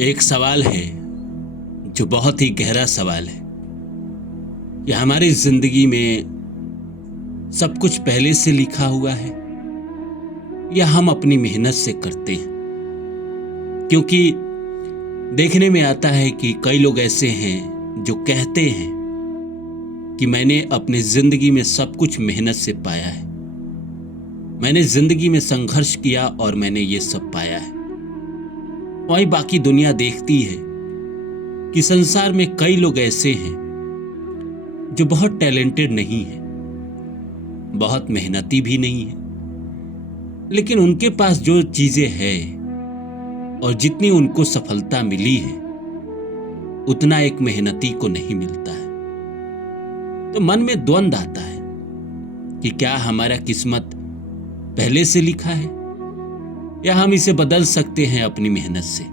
एक सवाल है जो बहुत ही गहरा सवाल है कि हमारी जिंदगी में सब कुछ पहले से लिखा हुआ है या हम अपनी मेहनत से करते हैं। क्योंकि देखने में आता है कि कई लोग ऐसे हैं जो कहते हैं कि मैंने अपनी जिंदगी में सब कुछ मेहनत से पाया है, मैंने जिंदगी में संघर्ष किया और मैंने ये सब पाया है। वहीं बाकी दुनिया देखती है कि संसार में कई लोग ऐसे हैं जो बहुत टैलेंटेड नहीं है, बहुत मेहनती भी नहीं है, लेकिन उनके पास जो चीजें हैं और जितनी उनको सफलता मिली है उतना एक मेहनती को नहीं मिलता है। तो मन में द्वंद आता है कि क्या हमारा किस्मत पहले से लिखा है या हम इसे बदल सकते हैं अपनी मेहनत से।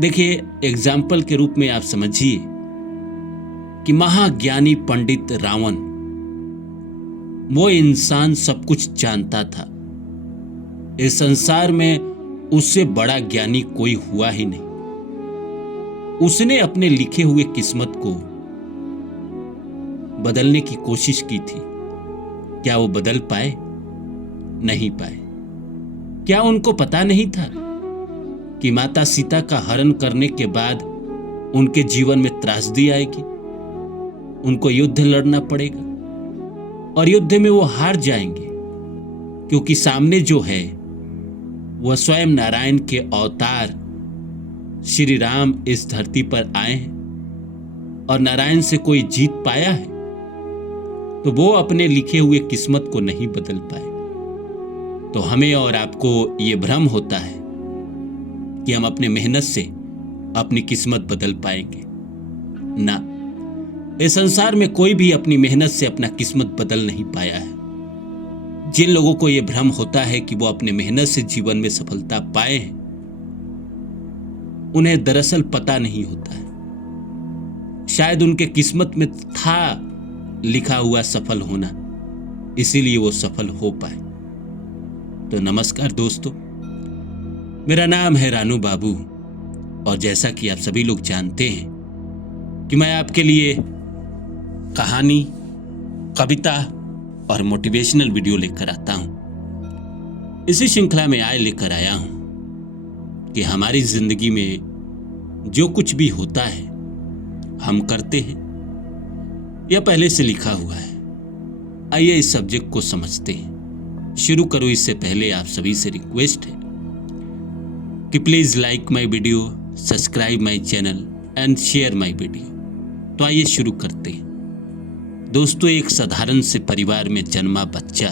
देखिए, एग्जाम्पल के रूप में आप समझिए कि महाज्ञानी पंडित रावण, वो इंसान सब कुछ जानता था, इस संसार में उससे बड़ा ज्ञानी कोई हुआ ही नहीं। उसने अपने लिखे हुए किस्मत को बदलने की कोशिश की थी। क्या वो बदल पाए? नहीं पाए। क्या उनको पता नहीं था कि माता सीता का हरण करने के बाद उनके जीवन में त्रासदी आएगी, उनको युद्ध लड़ना पड़ेगा और युद्ध में वो हार जाएंगे, क्योंकि सामने जो है वह स्वयं नारायण के अवतार श्री राम इस धरती पर आए हैं और नारायण से कोई जीत पाया है तो वो अपने लिखे हुए किस्मत को नहीं बदल पाए। तो हमें और आपको ये भ्रम होता है कि हम अपने मेहनत से अपनी किस्मत बदल पाएंगे। ना, इस संसार में कोई भी अपनी मेहनत से अपना किस्मत बदल नहीं पाया है। जिन लोगों को यह भ्रम होता है कि वो अपने मेहनत से जीवन में सफलता पाए हैं, उन्हें दरअसल पता नहीं होता है। शायद उनके किस्मत में था लिखा हुआ सफल होना, इसीलिए वो सफल हो पाए। तो नमस्कार दोस्तों, मेरा नाम है रानू बाबू और जैसा कि आप सभी लोग जानते हैं कि मैं आपके लिए कहानी, कविता और मोटिवेशनल वीडियो लेकर आता हूं। इसी श्रृंखला में लेकर आया हूं कि हमारी जिंदगी में जो कुछ भी होता है हम करते हैं या पहले से लिखा हुआ है। आइए इस सब्जेक्ट को समझते हैं। शुरू करो इससे पहले आप सभी से रिक्वेस्ट है कि please like my video, subscribe my channel and share my video. तो आइए शुरू करते हैं। दोस्तों, एक साधारण से परिवार में जन्मा बच्चा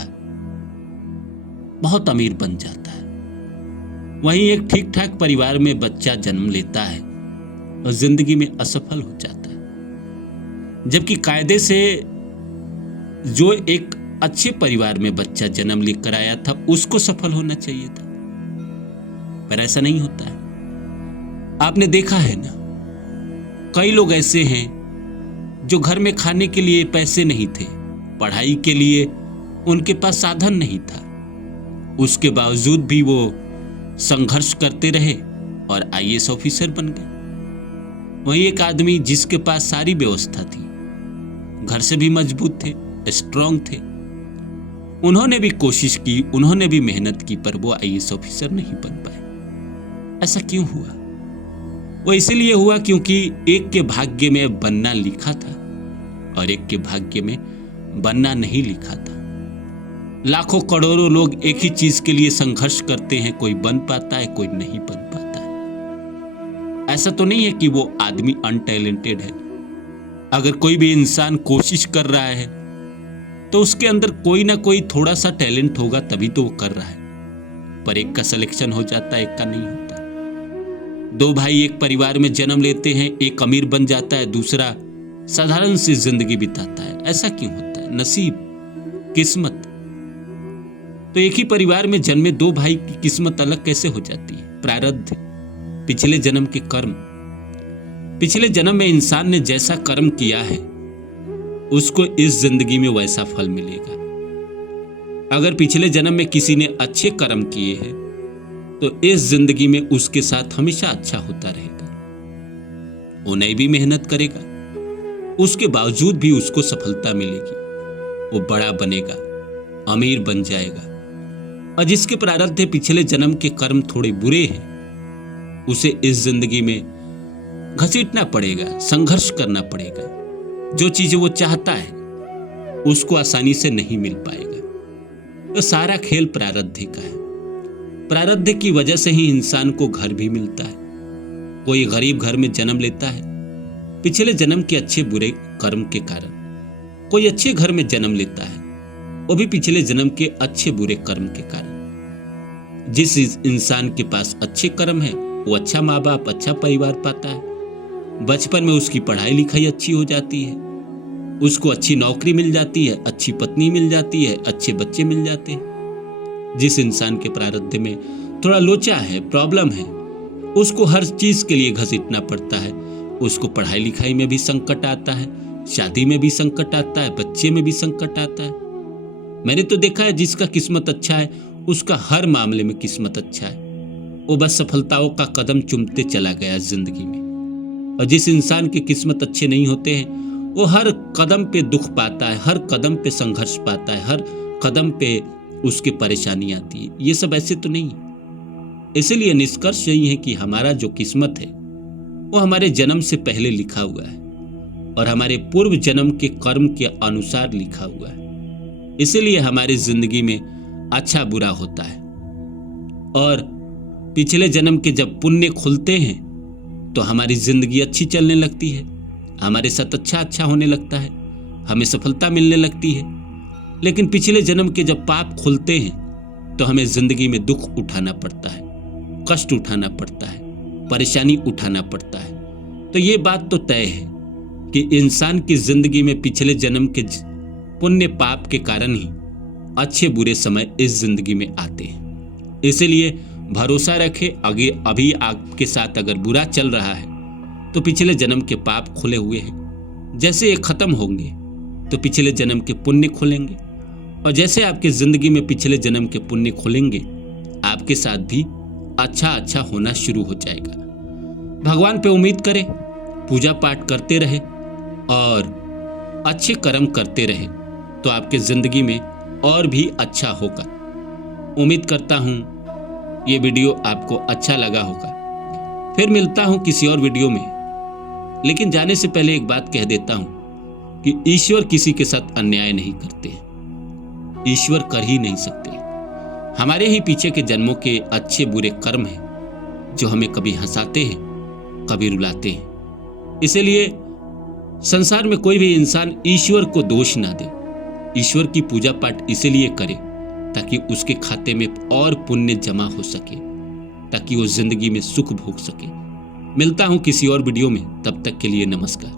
बहुत अमीर बन जाता है। वहीं एक ठीक ठाक परिवार में बच्चा जन्म लेता है और जिंदगी में असफल हो जाता है। जबकि कायदे से जो एक अच्छे परिवार में बच्चा जन्म लेकर आया था उसको सफल होना चाहिए था, पर ऐसा नहीं होता है। आपने देखा है ना, कई लोग ऐसे हैं जो घर में खाने के लिए पैसे नहीं थे, पढ़ाई के लिए उनके पास साधन नहीं था, उसके बावजूद भी वो संघर्ष करते रहे और आईएएस ऑफिसर बन गए। वहीं एक आदमी जिसके पास सारी व्यवस्था थी, घर से भी मजबूत थे, स्ट्रांग थे, उन्होंने भी कोशिश की, उन्होंने भी मेहनत की, पर वो आईएएस ऑफिसर नहीं बन पाए। ऐसा क्यों हुआ? वो इसीलिए हुआ क्योंकि एक के भाग्य में बनना लिखा था और एक के भाग्य में बनना नहीं लिखा था। लाखों करोड़ों लोग एक ही चीज के लिए संघर्ष करते हैं, कोई बन पाता है, कोई नहीं बन पाता है। ऐसा तो नहीं है कि वो आदमी अनटैलेंटेड है। अगर कोई भी इंसान कोशिश कर रहा है तो उसके अंदर कोई ना कोई थोड़ा सा टैलेंट होगा, तभी तो वो कर रहा है। पर एक का सिलेक्शन हो जाता है, एक का नहीं होता। दो भाई एक परिवार में जन्म लेते हैं, एक अमीर बन जाता है, दूसरा साधारण सी जिंदगी बिताता है। ऐसा क्यों होता है? नसीब, किस्मत। तो एक ही परिवार में जन्मे दो भाई की किस्मत अलग कैसे हो जाती है? प्रारब्ध, पिछले जन्म के कर्म। पिछले जन्म में इंसान ने जैसा कर्म किया है उसको इस जिंदगी में वैसा फल मिलेगा। अगर पिछले जन्म में किसी ने अच्छे कर्म किए हैं तो इस जिंदगी में उसके साथ हमेशा अच्छा होता रहेगा। वो नहीं भी मेहनत करेगा, उसके बावजूद भी उसको सफलता मिलेगी। वो बड़ा बनेगा, अमीर बन जाएगा। और जिसके प्रारब्ध पिछले जन्म के कर्म थोड़े बुरे हैं, उसे इस जिंदगी में घसीटना पड़ेगा, संघर्ष करना पड़ेगा। जो चीजें वो चाहता है उसको आसानी से नहीं मिल पाएगा। तो सारा खेल प्रारब्ध का है। प्रारब्ध की वजह से ही इंसान को घर भी मिलता है। कोई गरीब घर में जन्म लेता है पिछले जन्म के अच्छे बुरे कर्म के कारण, कोई अच्छे घर में जन्म लेता है वो भी पिछले जन्म के अच्छे बुरे कर्म के कारण। जिस इंसान के पास अच्छे कर्म है वो अच्छा माँ बाप, अच्छा परिवार पाता है। बचपन में उसकी पढ़ाई लिखाई अच्छी हो जाती है, उसको अच्छी नौकरी मिल जाती है, अच्छी पत्नी मिल जाती है, अच्छे बच्चे मिल जाते हैं। जिस इंसान के प्रारब्ध में थोड़ा लोचा है, प्रॉब्लम है, उसको हर चीज के लिए घसीटना पड़ता है। उसको पढ़ाई लिखाई में भी संकट आता है, शादी में भी संकट आता है, बच्चे में भी संकट आता है। मैंने तो देखा है जिसका किस्मत अच्छा है उसका हर मामले में किस्मत अच्छा है। वो बस सफलताओं का कदम चूमते चला गया जिंदगी में। और जिस इंसान के किस्मत अच्छे नहीं होते हैं वो हर कदम पे दुख पाता है, हर कदम पे संघर्ष पाता है, हर कदम पे उसकी परेशानी आती है। ये सब ऐसे तो नहीं है। इसलिए निष्कर्ष यही है कि हमारा जो किस्मत है वो हमारे जन्म से पहले लिखा हुआ है और हमारे पूर्व जन्म के कर्म के अनुसार लिखा हुआ है। इसलिए हमारी जिंदगी में अच्छा बुरा होता है। और पिछले जन्म के जब पुण्य खुलते हैं तो हमारी जिंदगी अच्छी चलने लगती है, हमारे साथ अच्छा होने लगता है, हमें सफलता मिलने लगती है। लेकिन पिछले जन्म के जब पाप खुलते हैं तो हमें जिंदगी में दुख उठाना पड़ता है, कष्ट उठाना पड़ता है, परेशानी उठाना पड़ता है। तो ये बात तो तय है कि इंसान की जिंदगी में पिछले जन्म के पुण्य पाप के कारण ही अच्छे बुरे समय इस जिंदगी में आते हैं। इसलिए भरोसा रखें, अभी आपके साथ अगर बुरा चल रहा है तो पिछले जन्म के पाप खुले हुए हैं। जैसे ये खत्म होंगे तो पिछले जन्म के पुण्य खुलेंगे, और जैसे आपकी जिंदगी में पिछले जन्म के पुण्य खुलेंगे आपके साथ भी अच्छा होना शुरू हो जाएगा। भगवान पे उम्मीद करें, पूजा पाठ करते रहे और अच्छे कर्म करते रहे तो आपके जिंदगी में और भी अच्छा होगा। उम्मीद करता हूं ये वीडियो आपको अच्छा लगा होगा। फिर मिलता हूं किसी और वीडियो में। लेकिन जाने से पहले एक बात कह देता हूं कि ईश्वर किसी के साथ अन्याय नहीं करते, ईश्वर कर ही नहीं सकते। हमारे ही पीछे के जन्मों के अच्छे बुरे कर्म हैं जो हमें कभी हंसाते हैं, कभी रुलाते हैं। इसलिए संसार में कोई भी इंसान ईश्वर को दोष ना दे। ईश्वर की पूजा पाठ इसलिए करे ताकि उसके खाते में और पुण्य जमा हो सके, ताकि वो जिंदगी में सुख भोग सके। मिलता हूं किसी और वीडियो में, तब तक के लिए नमस्कार।